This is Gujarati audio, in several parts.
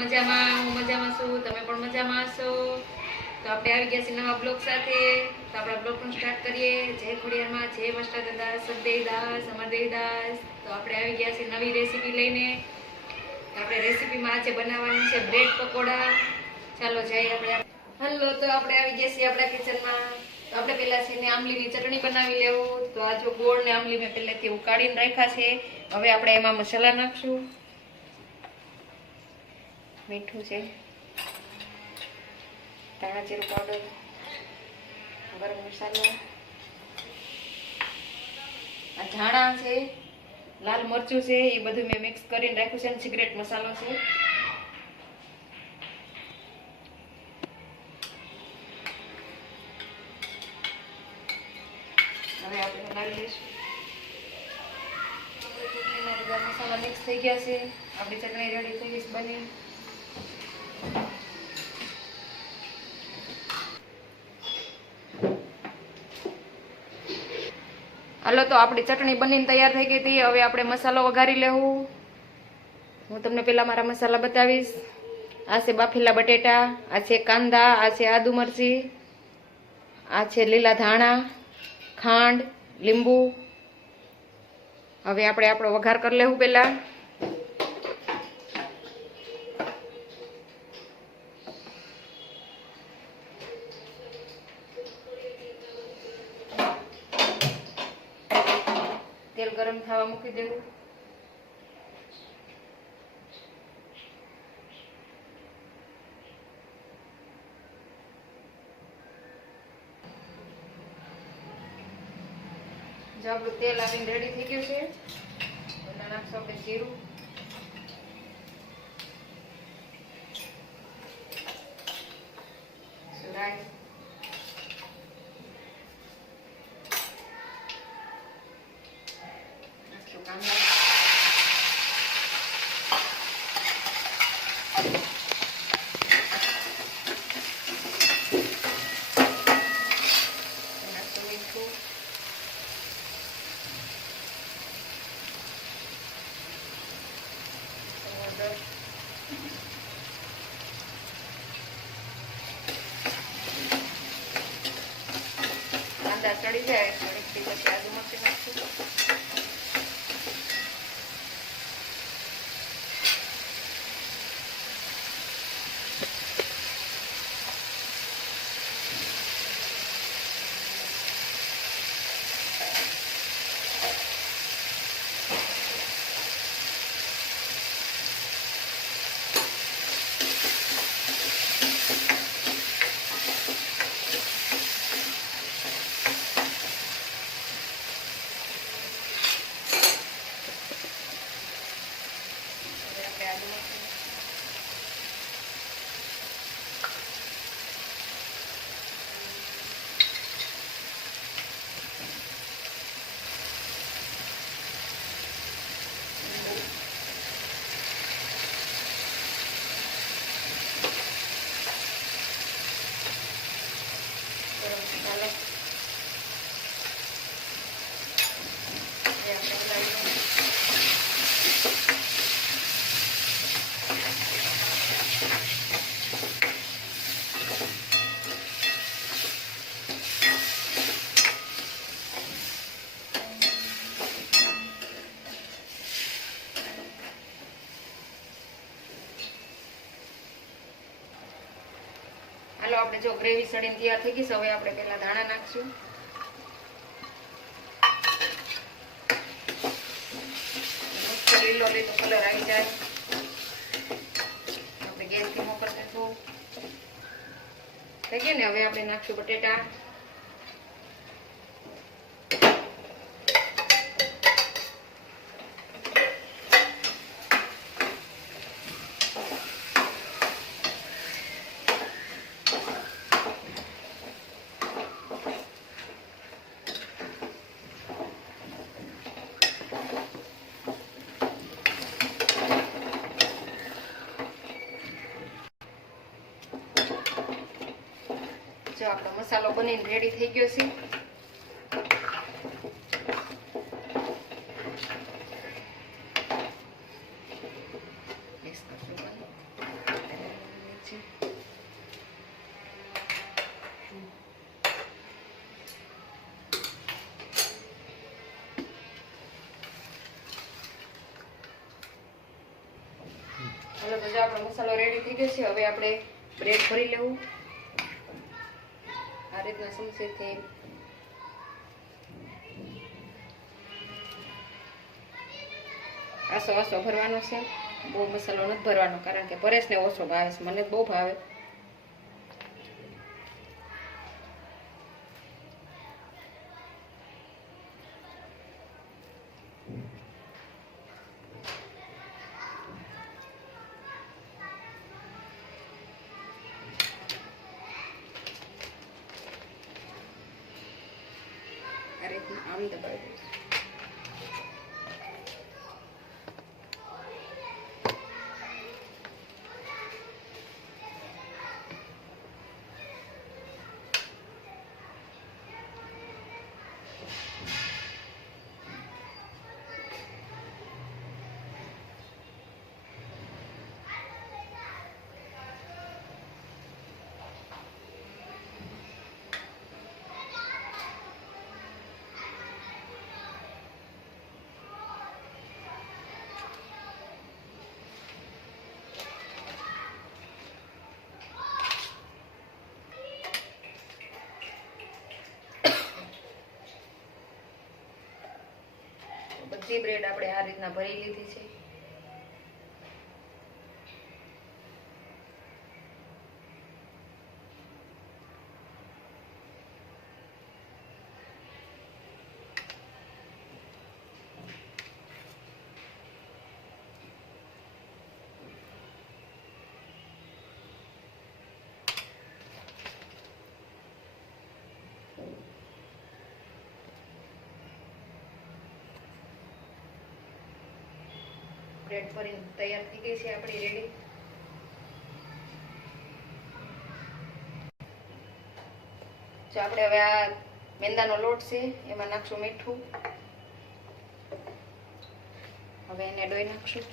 મજામાં, હું મજામાં છું, તમે પણ મજામાં હશો? તો આપણે આવી ગયા છીએ નવા બ્લોગ સાથે. તો આપણે બ્લોગનું સ્ટાર્ટ કરીએ. જય ખોડિયારમાં, જય મસ્ટા દાદા સદેવદાસ અમરદેવદાસ. તો આપણે આવી ગયા છીએ નવી રેસીપી લઈને. તો આપણે રેસીપીમાં આજે બનાવવાની છે બ્રેડ પકોડા. ચાલો જઈએ આપણે. હલો, તો આપણે આવી ગયા છીએ આપણા કિચનમાં. તો આપણે પહેલાં છે ને આમલીની ચટણી બનાવી લેવું. તો આ જો ગોળ ને આમલી મેં પહેલેથી ઉકાળીને રાખ્યા છે. હવે આપણે એમાં મસાલા નાખશું. મીઠું છે. ધાણા જીરું પાવડર, ગરમ મસાલો. આ ધાણા છે, લાલ મરચું છે, એ બધું મેં મિક્સ કરીને રાખ્યું છે અને સિગરેટ મસાલો છે. હવે આપણે બનાવી લઈશું. મિક્સ થઈ ગયા છે. આપણી ચટણી રેડી થઈ ગઈ બની. હાલો તો આપણી ચટણી બનીને તૈયાર થઈ ગઈ હતી. હવે આપણે મસાલો વઘારી લેવું. હું તમને પેલા મારા મસાલા બતાવીશ. આ છે બાફેલા બટેટા, આ છે કાંદા, આ છે આદુ મરચી, આ છે લીલા ધાણા, ખાંડ, લીંબુ. હવે આપણે આપણો વઘાર કરી લેવું પેલા તેલ ગરમ થવા મૂકી દેવું. જો આપણું તેલ આવીને રેડી થઈ ગયું છે નાખશું આપણે જીરું સુરાઈ નાખશું કાંદા નાખશું મીઠું હળદર કાંદા ચડી જાય થોડીક પછી આદુ મરચી નાખશું હવે આપણે આદુ મરચી ગરમ મસાલો એ આપણે ઉલાળી લઈએ. હાલો આપણે જો ગ્રેવી સડીને તૈયાર થઈ ગઈ હવે આપણે પેલા ધાણા નાખશું. લીલો લીલો કલર આવી જાય. આપણે ગેસથી મોકલશું થઈ ગયા ને? હવે આપણે નાખશું બટેટા. આપણો મસાલો બનીને રેડી થઈ ગયો છે. ચાલો તો જો આપણો મસાલો રેડી થઈ ગયો છે. હવે આપણે બ્રેડ ભરી લેવું. રીતના ચમચીથી આસો આસો ભરવાનો છે. બહુ મસાલો નથી ભરવાનો, કારણ કે પરેશને ઓછો ભાવે છે. મને બહુ ભાવે આ રીતના આમ બધી બ્રેડ આપણે આ રીતના ભરી લીધી છે. બ્રેડ ભરીને તૈયાર થઈ ગઈ છે. આપણી રેડી જો આપણે હવે આ મેંદાનો લોટ છે, એમાં નાખશું મીઠું. હવે એને ડોઈ નાખશું.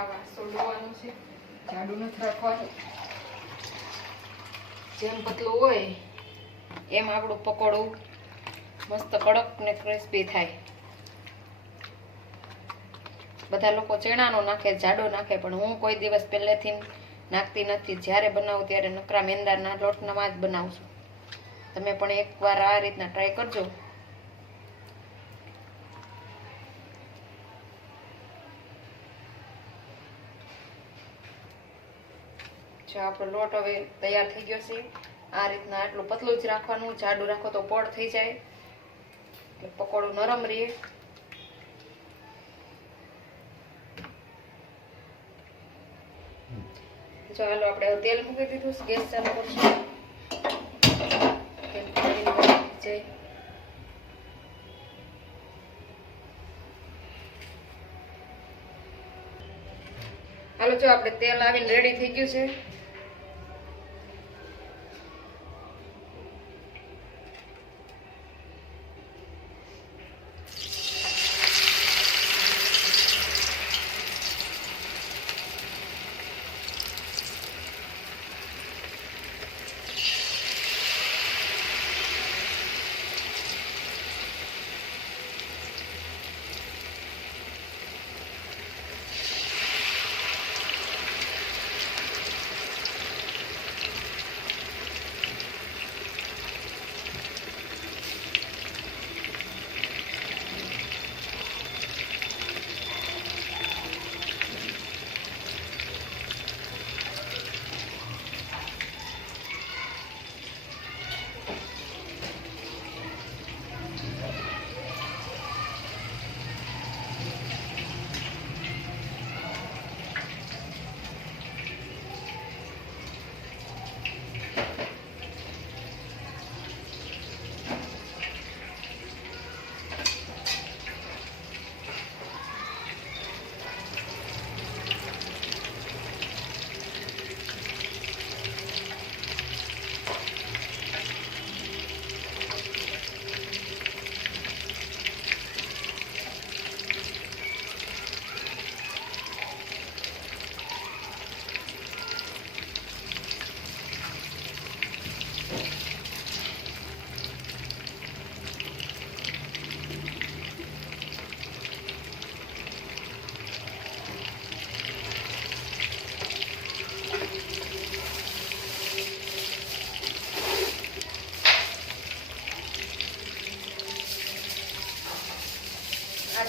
હા વાસો છે. જાડું નથી રાખવાનું. જેમ પતલું હોય, એમ આપણું પકોડું મસ્ત કડક ને ક્રિસ્પી થાય. બધા લોકો ચણાનો નાખે જાડો નાખે, પણ હું કોઈ દિવસ પહેલેથી નાખતી નથી. જ્યારે બનાવું ત્યારે નકરા મેંદાના લોટનામાં જ બનાવું છું. તમે પણ એકવાર આ રીતના ટ્રાય કરજો. આપણો લોટ હવે તૈયાર થઈ ગયો છે. આ રીતના આટલું પતલું જ રાખવાનું. જાડું રાખો તો પડ થઈ જાય. એટલે પકોડું નરમ રહે. જો હાલો આપણે તેલ મૂકી દીધું ગેસ ચાલુ કરશું. હાલો જો આપણે તેલ આવીને રેડી થઈ ગયું છે.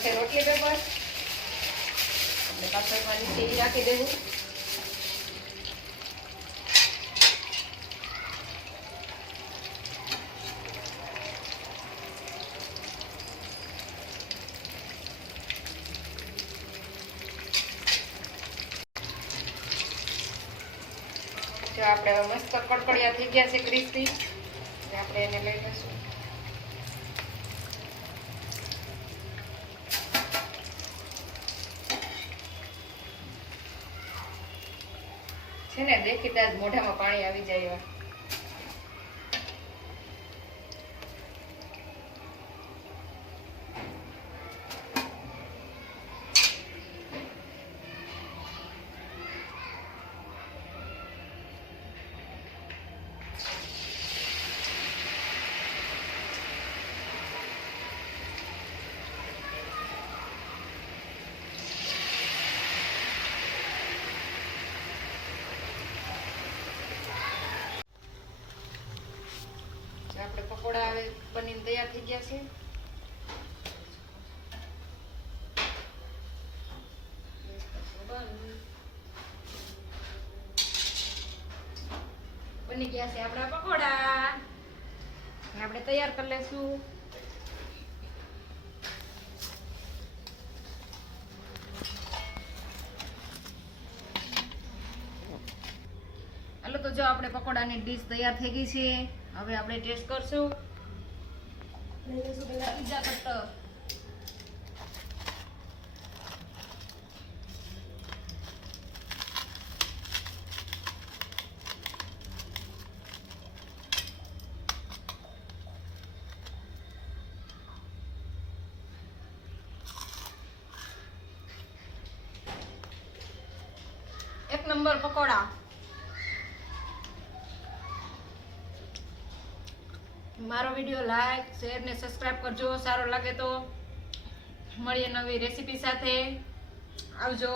છે રોટલી પેપર આપણે પાછળમાં નીચે રાખી દેવું. જો આપણે મસ્ત કડકડિયા થઈ ગયા છે ક્રિસ્પી આપણે એને લઈ લઈશું છે ને દેખીતા જ મોઢામાં પાણી આવી જાય એવા. આપણે પકોડા હવે બનીને તૈયાર થઈ ગયા છે. બની ગયા છે આપણા પકોડા. આપણે તૈયાર કરી લેશું હાલો, તો જો આપણે પકોડાની ડીશ તૈયાર થઈ ગઈ છે. હવે આપણે ટેસ્ટ કરશું. લઈ લઈશું પહેલા પીઝા કટર એક નંબર પકોડા. મારો વીડિયો લાઈક શેર ને સબસ્ક્રાઈબ કરજો. સારો લાગે તો મળીએ નવી રેસીપી સાથે. આવજો.